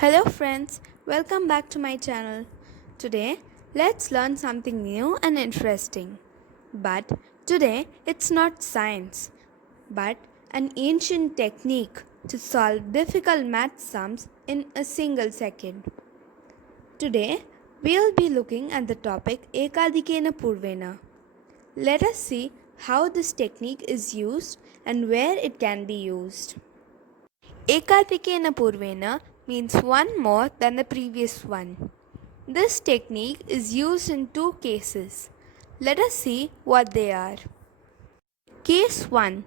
Hello friends, welcome back to my channel. Today, let's learn something new and interesting. But today, it's not science, but an ancient technique to solve difficult math sums in a single second. Today, we'll be looking at the topic Ekadikena Purvena. Let us see how this technique is used and where it can be used. Ekadikena Purvena means one more than the previous one. This technique is used in two cases. Let us see what they are. Case 1.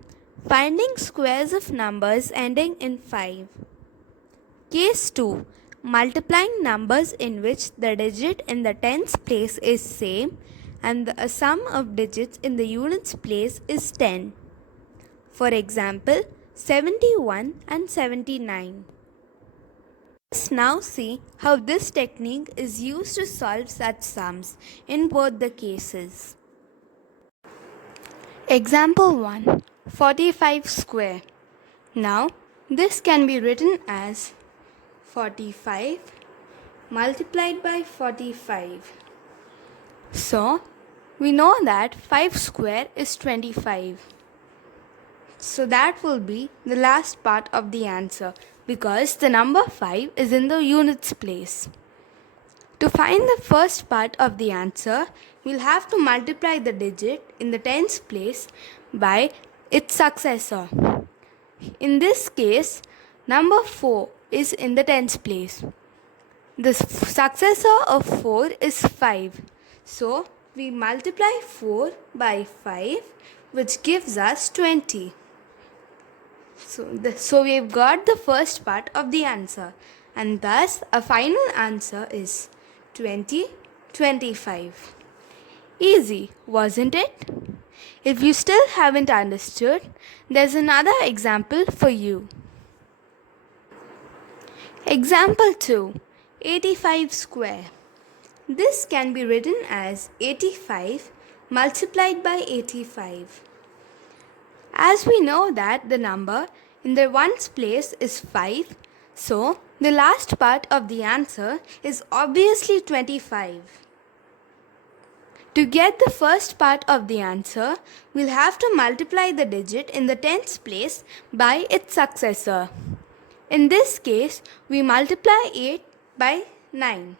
Finding squares of numbers ending in 5. Case 2. Multiplying numbers in which the digit in the tens place is same and the sum of digits in the units place is 10. For example, 71 and 79. Let's now see how this technique is used to solve such sums in both the cases. Example 1. 45 square. Now, this can be written as 45 multiplied by 45. So, we know that 5 square is 25. So that will be the last part of the answer because the number 5 is in the units place. To find the first part of the answer, we'll have to multiply the digit in the tens place by its successor. In this case, number 4 is in the tens place. The successor of 4 is 5. So we multiply 4 by 5, which gives us 20. So we've got the first part of the answer, and thus a final answer is 25. Easy, wasn't it? If you still haven't understood, there's another example for you. Example 2. 85 square. This can be written as 85 multiplied by 85. As we know that the number in the ones place is 5, so the last part of the answer is obviously 25. To get the first part of the answer, we'll have to multiply the digit in the tens place by its successor. In this case, we multiply 8 by 9.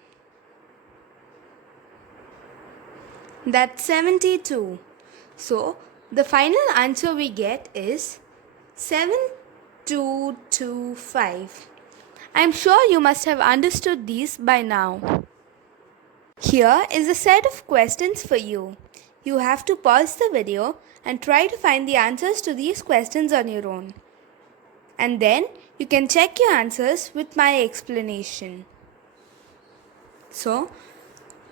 That's 72. So, the final answer we get is 7225. I'm sure you must have understood these by now. Here is a set of questions for you. You have to pause the video and try to find the answers to these questions on your own. And then you can check your answers with my explanation. So,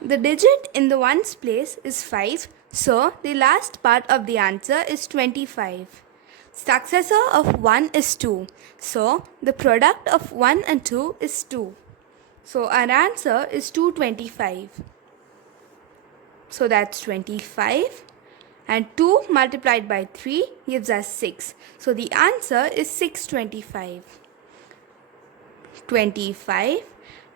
the digit in the ones place is 5. So, the last part of the answer is 25. Successor of 1 is 2. So, the product of 1 and 2 is 2. So, our answer is 225. So, that's 25. And 2 multiplied by 3 gives us 6. So, the answer is 625. 25.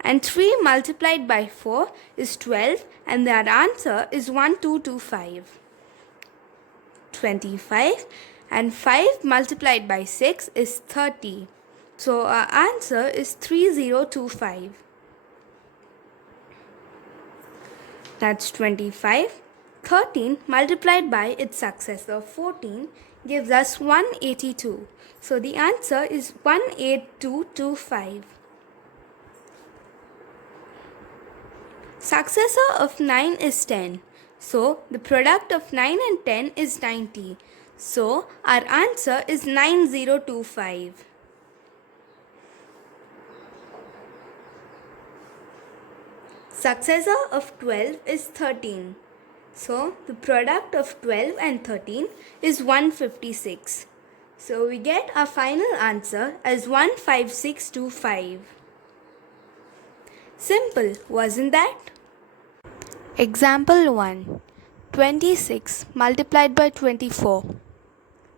And 3 multiplied by 4 is 12 and our answer is 1225. 25 and 5 multiplied by 6 is 30. So our answer is 3025. That's 25. 13 multiplied by its successor 14 gives us 182. So the answer is 18225. Successor of 9 is 10. So, the product of 9 and 10 is 90. So, our answer is 9025. Successor of 12 is 13. So, the product of 12 and 13 is 156. So, we get our final answer as 15625. Simple, wasn't that? Example 1. 26 multiplied by 24.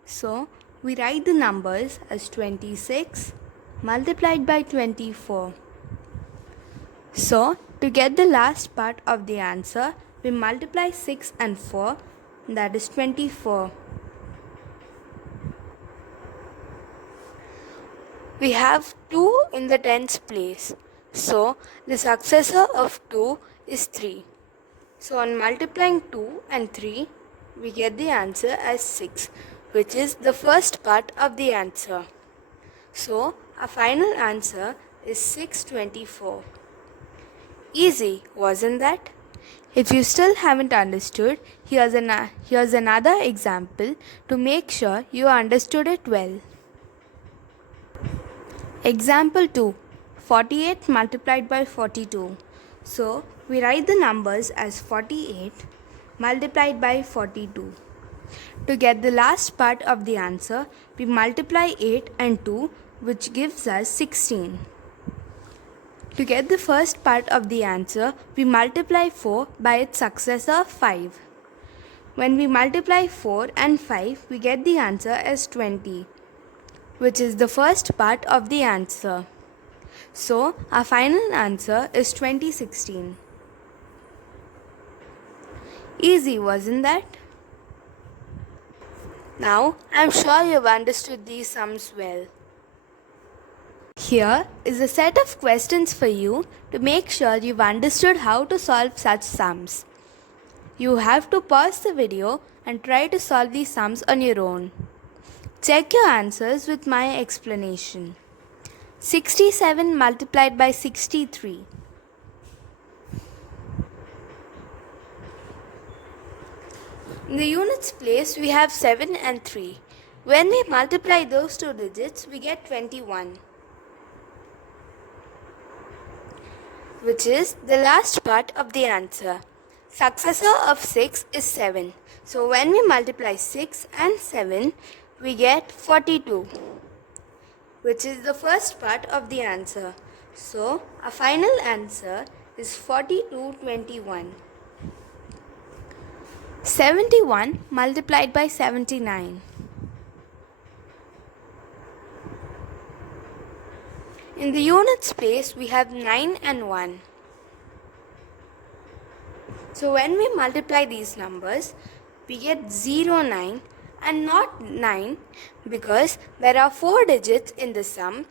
So, we write the numbers as 26 multiplied by 24. So, to get the last part of the answer, we multiply 6 and 4, that is 24. We have 2 in the tens place. So, the successor of 2 is 3. So, on multiplying 2 and 3, we get the answer as 6, which is the first part of the answer. So, our final answer is 624. Easy, wasn't that? If you still haven't understood, here's another example to make sure you understood it well. Example 2. 48 multiplied by 42. So, we write the numbers as 48 multiplied by 42. To get the last part of the answer, we multiply 8 and 2, which gives us 16. To get the first part of the answer, we multiply 4 by its successor 5. When we multiply 4 and 5, we get the answer as 20, which is the first part of the answer. So, our final answer is 2016. Easy, wasn't that? Now, I'm sure you've understood these sums well. Here is a set of questions for you to make sure you've understood how to solve such sums. You have to pause the video and try to solve these sums on your own. Check your answers with my explanation. 67 multiplied by 63. In the units place, we have 7 and 3. When we multiply those two digits, we get 21, which is the last part of the answer. Successor of 6 is 7. So when we multiply 6 and 7, we get 42, which is the first part of the answer. So our final answer is 4221. 71 multiplied by 79. In the units place, we have 9 and 1. So when we multiply these numbers, we get 09 and not 9 because there are 4 digits in the sum.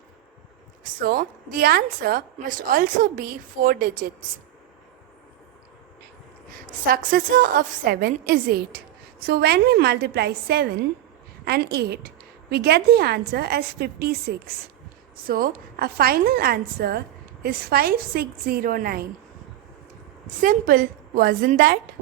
So the answer must also be 4 digits. Successor of 7 is 8. So when we multiply 7 and 8, we get the answer as 56. So our final answer is 5609. Simple, wasn't that?